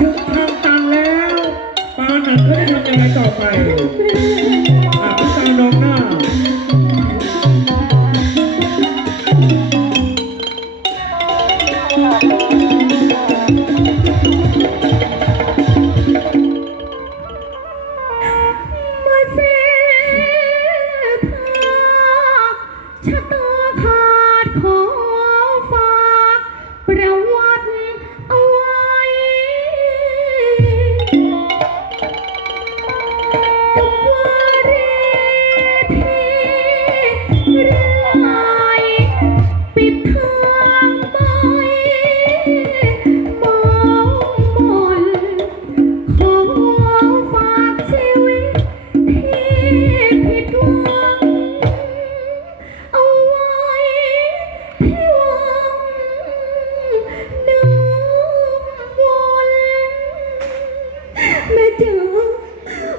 ถึงทำตันแล้วปาหนันเขาจะทำยังไงต่อไป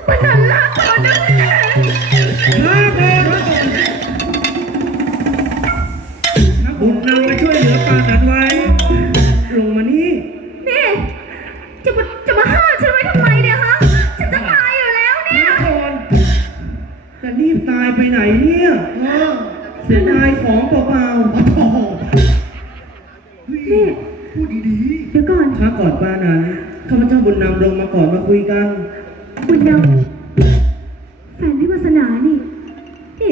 บุญนำมาช่วยเหลือปาหนันไว้ ลงมานี่ นี่จะมาจะมาห้ามฉันไว้ทำไมเนี่ยฮะฉันจะตายอยู่แล้วเนี่ย ก่อนจะรีบตายไปไหนเนี่ยเสียดายของเปล่าๆโอ้โหนี่ พูดดีเดี๋ยวก่อนๆข้าก่อนป้านันข้าพเจ้าบุญนำลงมาก่อนมาคุยกัน คุณดำแฟนพี่วาสนานี่นี่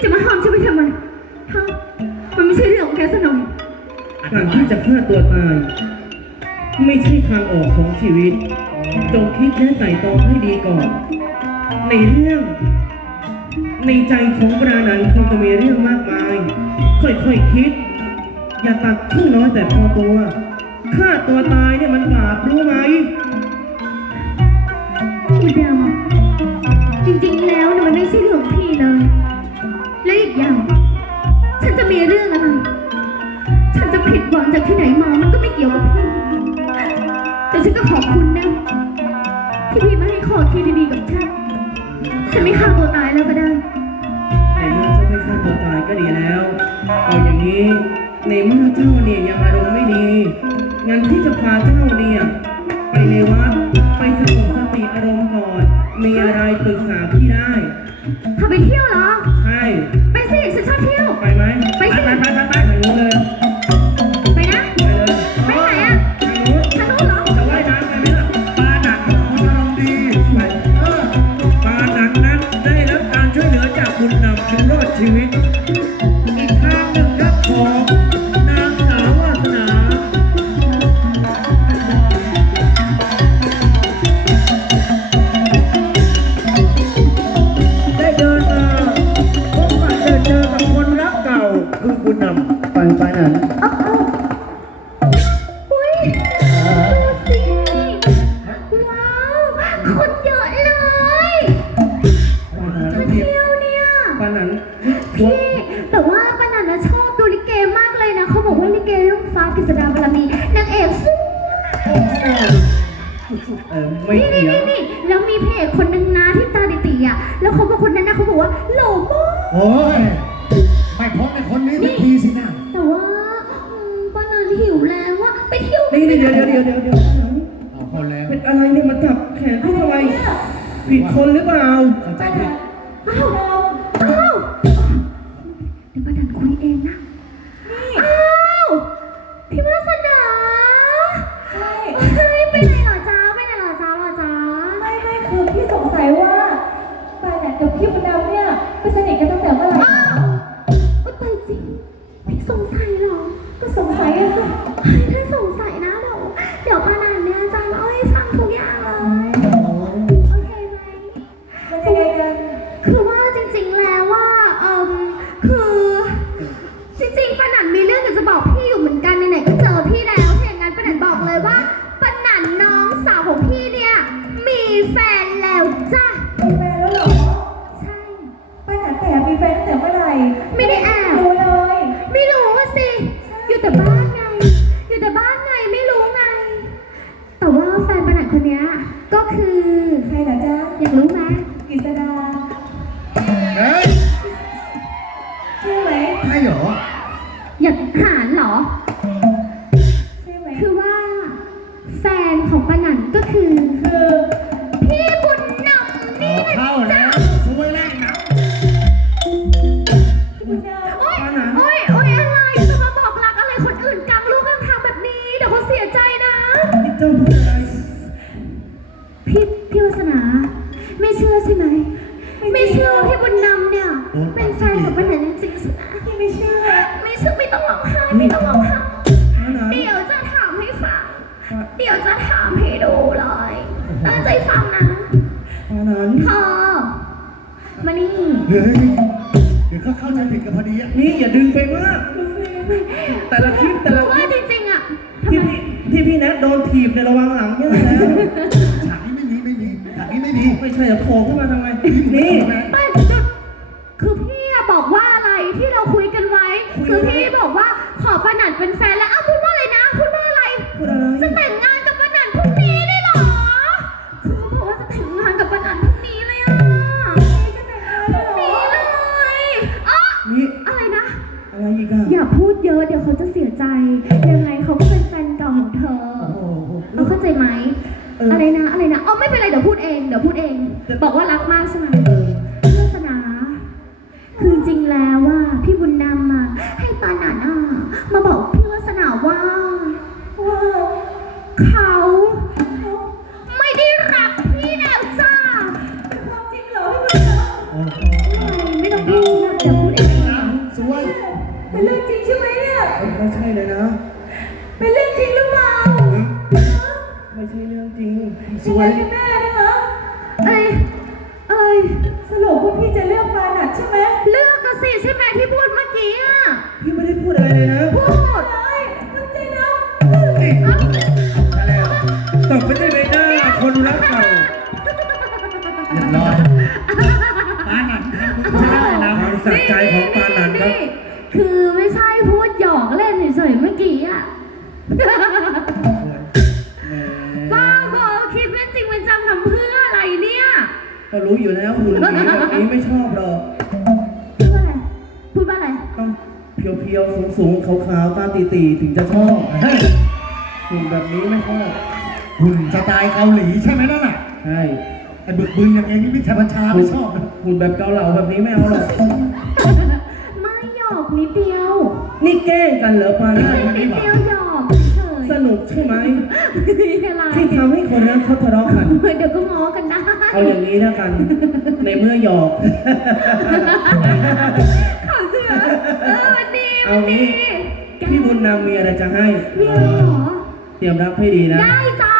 จะมาห้ามฉันไปทำไมฮะมันไม่ใช่เรื่องของแกสนองการที่จะฆ่าตัวตายไม่ใช่ทางออกของชีวิต จงคิดและไต่ตรองให้ดีก่อน ในเรื่อง ในใจของปรานันคงจะมีเรื่องมากมาย ค่อยๆคคิด อย่าตัดช่วงน้อยแต่พอตัวฆ่าตัวตายเนี่ยมันบาปรู้ไหม คุณดำจริงๆแล้วนะมันไม่ใช่เรื่องของพี่เลย และอีกอย่าง ฉันจะมีเรื่องอะไร ฉันจะผิดหวังจากที่ไหนมา มันก็ไม่เกี่ยวกับพี่ แต่ฉันก็ขอบคุณนะ ที่พี่มาให้ข้อคิดดีๆกับฉัน ฉันไม่ฆ่าตัวตายแล้วก็ได้ ในเมื่อเจ้าไม่ฆ่าตัวตายก็ดีแล้ว เอาอย่างนี้ ในเมื่อเจ้าเนี่ยยังอารมณ์ไม่ดี งั้นที่จะพาเจ้าเนี่ยไปในวัดไปสงบ ติอารมณ์ก่อน มีอะไรปรึกษาพี่ได้ เธอไปเที่ยวเหรอ ใช่ ไปสิฉันชอบเที่ยว ไปไหม ไปสิไปไปไป ปนั้นเอาเอาอุ้ยดูสิว้าวคนเยอะเลยมาเที่ยวเนี่ยปานั้นพี่แต่ว่าปานันนะชอบดูลิเกมากเลยนะเขาบอกว่าลิเกเรื่องฟ้ากฤษดาบารมีนางเอกสวยเออไม่นี่เถีนี่ยงนี่นี่แล้วมีเพจคนนึงนะที่ตาติๆอะแล้วเขาบอกคนนั้นนะเขาบอกว่าหล่อมาก โอ้ย นี่เดี๋ยวเดี๋ยวเดี๋ยวเดี๋ยวเดี๋ยวเอาคนแล้วเป็นอะไรเนี่ยมาจับแขนพี่ทำไมผิดคนหรือเปล่า เข้าใจผิด แฟนแล้วจ้ะมีแฟนแล้วเหรอใช่ปาแหนแต่มีแฟนตั้งแต่เมื่อไหร่ไม่ได้แอบรู้เลย ไม่รู้ว่าสิ อยู่แต่บ้านไง อยู่แต่บ้านไงไม่รู้ไง แต่ว่าแฟนปานันคนเนี้ยก็คือ ใครเหรอจ๊ะอยากรู้ไหม ใช่ไหม ไม่เชื่อพี่บุญนำเนี่ย เป็นแฟนกับปัญหาจริงๆสินะไม่เชื่อ ไม่เชื่อไม่ต้องร้องไห้ไม่ต้องร้องไห้เดี๋ยวจะถามให้ฟัง เดี๋ยวจะถามให้ดูเลยตั้งใจฟังนะอาหนานพอมานี่เฮ้ยเดี๋ยวเขาเข้าใจผิดกันพอดีอะ นี่อย่าดึงไปมาก แต่ละคลิปแต่ละคว่าลิปจริงๆอะที่พี่ที่พี่แนทโดนถีบในระวังหลังเยอะแล้ว ม่มีไม่ใช่จะโผล่ขึ้นมาทำไมนี่ไม่จุดคือพี่อะบอกว่าอะไรที่เราคุยกันไว้ คือพี่บอกว่าขอปานันเป็นแฟนแล้วอ้าวพูดว่าอะไรนะพูดว่าอะไร พูดอะไรจะแต่งงานกับปานันพรุ่งนี้ได้เหรอคือเขาบอกว่าจะแต่งงานกับปานันพรุ่งนี้เลยอะพรุ่งนี้เลยอ๋อนี่อะไรนะ อะไรอีกอะอย่าพูดเยอะเดี๋ยวเขาจะเสียใจ ยังไงเขาก็เป็นแฟนเก่าของเธอ โอ้โห เราเข้าใจไหม เอออ อะไรนะอะไรนะเอาไม่เป็นไรเดี๋ยวพูดเองเดี๋ยวพูดเอง บอกว่ารักมากใช่ไหมเออวาสนา คือจริงแล้วว่าพี่บุญนำมาให้ปานันอะมาบอกพี่วาสนาว่าว่าเขาไม่ได้รักพี่แล้วจ้าเป็นความจริงเหรอพี่บุญนโอ้โหไม่ต้องพูดเดี๋ยวพูดเองน้ำสวยำเป็นเรื่องจริงใช่ไหมเนี่ย ไม่ใช่เลยนะ ส รู้อยู่แล้วหุ่นดีแบบนี้ไม่ชอบหรอกพูดว่าอะไร พูดว่าอะไร ต้องเพียวๆ สูงๆ ขาวๆ ตาตีๆ ถึงจะชอบเฮ้ยหุ่นแบบนี้ไม่ชอบหุ่นสไตล์เกาหลีใช่ไหมนั่นน่ะใช่ไอ้บึกบึนอย่างเองนี่พิชาบัญชาไม่ชอบนะหุ่นแบบเกาเหลาแบบนี้ไม่เอาหรอก ไม่หยอกนิดเดียวนี่แกล้งกันเหรอปานันนิดเดียวหยอกเฉยสนุกใช่ไหมๆอะไรที่ทำให้คนรักเขาทะเลาะกัน เดี๋ยวก็ง้อกันได้ เอาอย่างนี้แล้วกัน ในเมื่อหยอกข่าวเสือเออวันดีเอาวันดีงี้พี่บุญนำมีอะไรจะให้ มีอะไรเหรอ เตรียมรับให้ดีนะ ได้จ้า